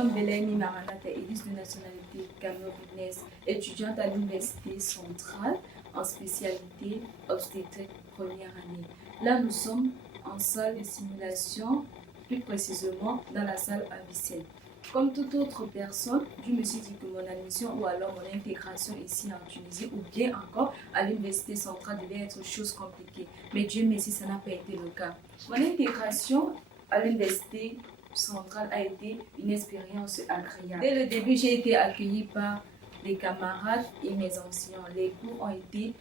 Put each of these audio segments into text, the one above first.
nomme Belaïmi Maranatha Elise de nationalité camerounaise, étudiante à l'Université centrale en spécialité obstétrique première année. Là, nous sommes en salle de simulation, plus précisément dans la salle Avicenne. Comme toute autre personne, je me suis dit que mon admission ou alors mon intégration ici en Tunisie ou bien encore à l'Université centrale devait être chose compliquée. Mais Dieu merci, ça n'a pas été le cas. Mon intégration à l'Université centrale a été une expérience agréable. Dès le début, j'ai été accueillie par les camarades et mes enseignants. Les cours ont été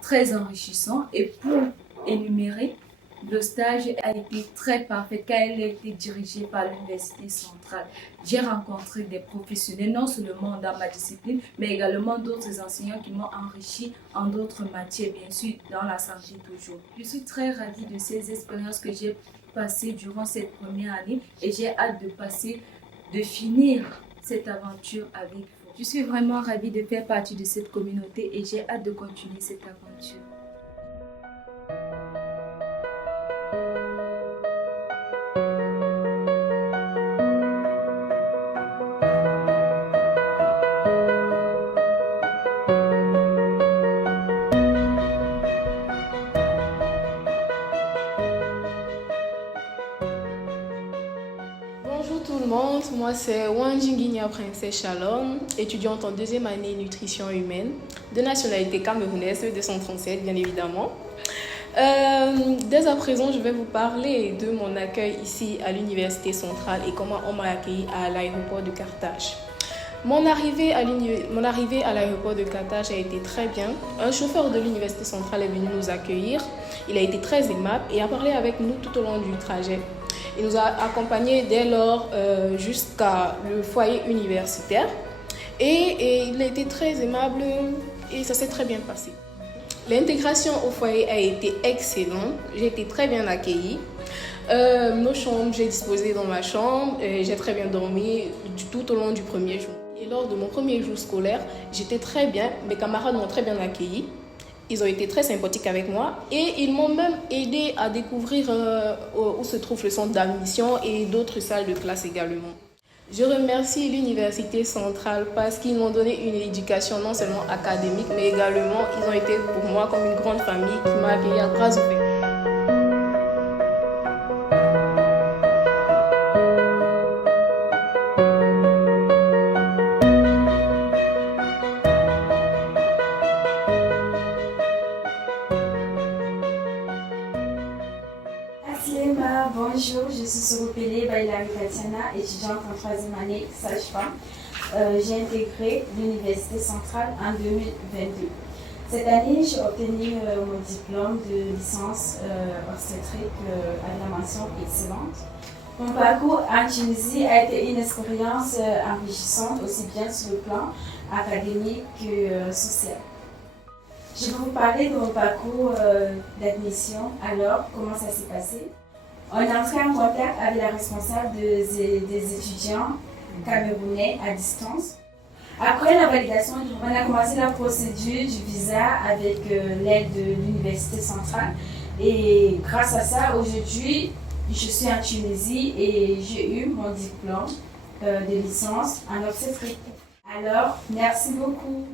très enrichissants et pour énumérer, le stage a été très parfait car elle a été dirigée par l'Université centrale. J'ai rencontré des professionnels, non seulement dans ma discipline, mais également d'autres enseignants qui m'ont enrichi en d'autres matières, bien sûr, dans la santé toujours. Je suis très ravie de ces expériences que j'ai passées durant cette première année et j'ai hâte de finir cette aventure avec vous. Je suis vraiment ravie de faire partie de cette communauté et j'ai hâte de continuer cette aventure. Bonjour tout le monde, moi c'est Wanjinginia Princesse Shalom, étudiante en deuxième année nutrition humaine, de nationalité camerounaise, 237 bien évidemment. Dès à présent, je vais vous parler de mon accueil ici à l'Université centrale et comment on m'a accueilli à l'aéroport de Carthage. Mon arrivée à l'aéroport de Carthage a été très bien. Un chauffeur de l'Université centrale est venu nous accueillir. Il a été très aimable et a parlé avec nous tout au long du trajet. Il nous a accompagnés dès lors jusqu'à le foyer universitaire et il a été très aimable et ça s'est très bien passé. L'intégration au foyer a été excellente, j'ai été très bien accueillie. Nos chambres, j'ai disposé dans ma chambre, j'ai très bien dormi tout au long du premier jour. Et lors de mon premier jour scolaire, j'étais très bien, mes camarades m'ont très bien accueilli. Ils ont été très sympathiques avec moi et ils m'ont même aidé à découvrir où se trouve le centre d'admission et d'autres salles de classe également. Je remercie l'Université centrale parce qu'ils m'ont donné une éducation non seulement académique mais également ils ont été pour moi comme une grande famille qui m'a accueilli à bras ouverts. Bonjour, je suis Soropele Bailari Tatiana, étudiante en troisième année sage-femme. J'ai intégré l'Université centrale en 2022. Cette année, j'ai obtenu mon diplôme de licence obstétrique avec la mention excellente. Mon parcours en Tunisie a été une expérience enrichissante, aussi bien sur le plan académique que social. Je vais vous parler de mon parcours d'admission. Alors, comment ça s'est passé? On est entré en contact avec la responsable des étudiants camerounais à distance. Après la validation, on a commencé la procédure du visa avec l'aide de l'Université centrale. Et grâce à ça, aujourd'hui, je suis en Tunisie et j'ai eu mon diplôme de licence en obstétrique. Alors, merci beaucoup.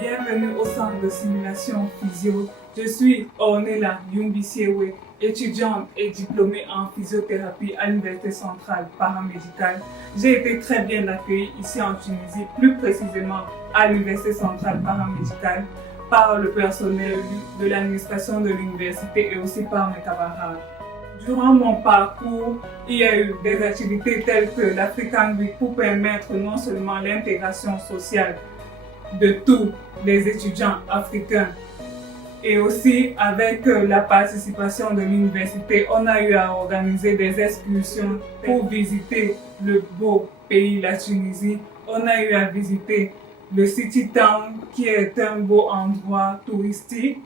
Bienvenue au centre de simulation physio. Je suis Ornella Yumbisiewe, étudiante et diplômée en physiothérapie à l'Université centrale paramédicale. J'ai été très bien accueillie ici en Tunisie, plus précisément à l'Université centrale paramédicale, par le personnel de l'administration de l'université et aussi par mes camarades. Durant mon parcours, il y a eu des activités telles que l'African Week pour permettre non seulement l'intégration sociale de tous les étudiants africains Et aussi, avec la participation de l'université, on a eu à organiser des excursions pour visiter le beau pays, la Tunisie. On a eu à visiter le City Town, qui est un beau endroit touristique.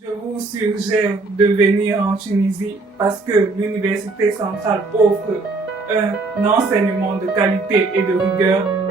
Je vous suggère de venir en Tunisie parce que l'Université centrale offre un enseignement de qualité et de rigueur.